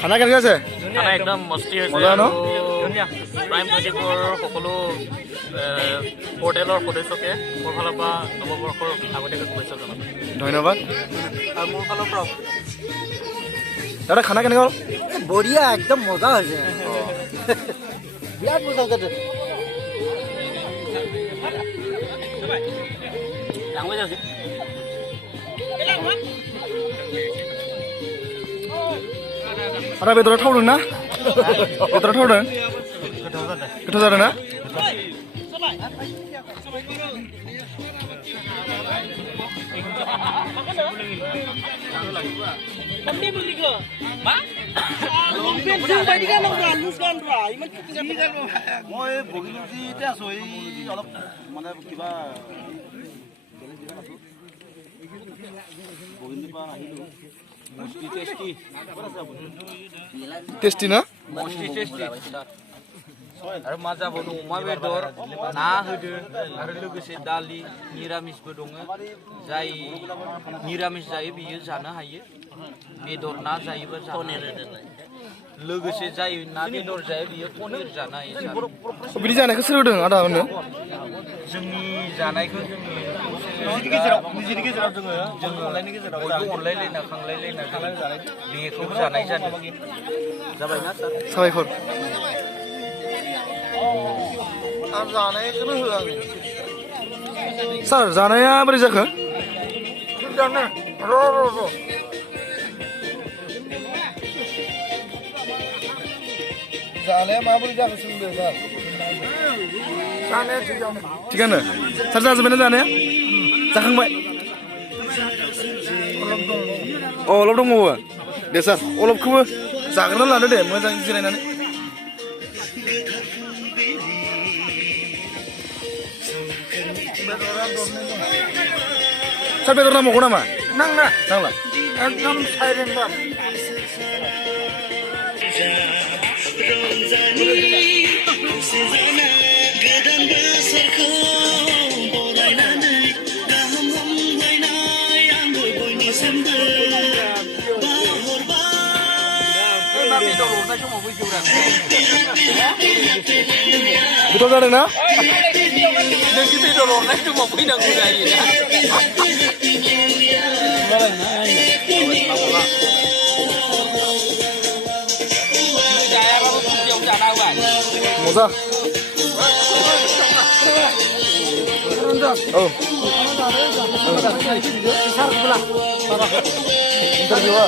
খানা কেনেকৈ আছে? খানা একদম মস্তি হৈছে মজা ন? প্ৰাইম 24 সকলো পৰ্টেলৰ সদস্যকে মোৰ ফালৰ পৰা নৱবৰ্ষৰ আগতীয়াকৈ শুভেচ্ছা জনাম। ধন্যবাদ। আৰু মোৰ ফালৰ পৰা দাদা খানা কেনেকুৱা হ'ল? বঢ়িয়া একদম মজা হৈছে বিৰাট মজা হৈছে आदा बेदरा थावदों ना? बेदरा थावदों? गोथाव जादों ना? মই বগিলুজিতে আছো এই অলপ মানে কিবা বগিলুজিৰ পৰা আহিলো टेस्टी ना? आरो मा जाबावदों अमा बेदर ना होदो आरो लोगोसे दालि निरामिसबो दङ जाय निरामिस जायो बियो जानो हायो बेदर ना जायोबा जानो लोगोसे जाय ना बेदर जायो बियो पनिर जानो हायो बिदि जानायखौ सोर होदों आदा मोननो? जोंनि जानायखौ जोंनि गेजेराव जोङो बयबो अनलायलायना खांलायलायना बेखौ जानाय जादों जाबायना सार साबायखर आं जानायखौनो होआ सार जानाया बोरै जाखो? जानाया माबोरै जाखो सोंदों सार जानाया थिगानो सार जाजोब्बायना जानाया? जाखांबाय? अ अलप दंबावो दे सार अलपखौबो जाग्रोना लादो दे मोजां जिरायनानै सार बेदर नांबावगौ नामा? नांला नांला एकदम साइलेन्ट बार गोथाव जादों ना? नोंनि बेदर हरनाय समाव फैनांगौ जायोना जायाबाबो फुंखियाव जाना होबाय मजा औ इन्टारभिउआ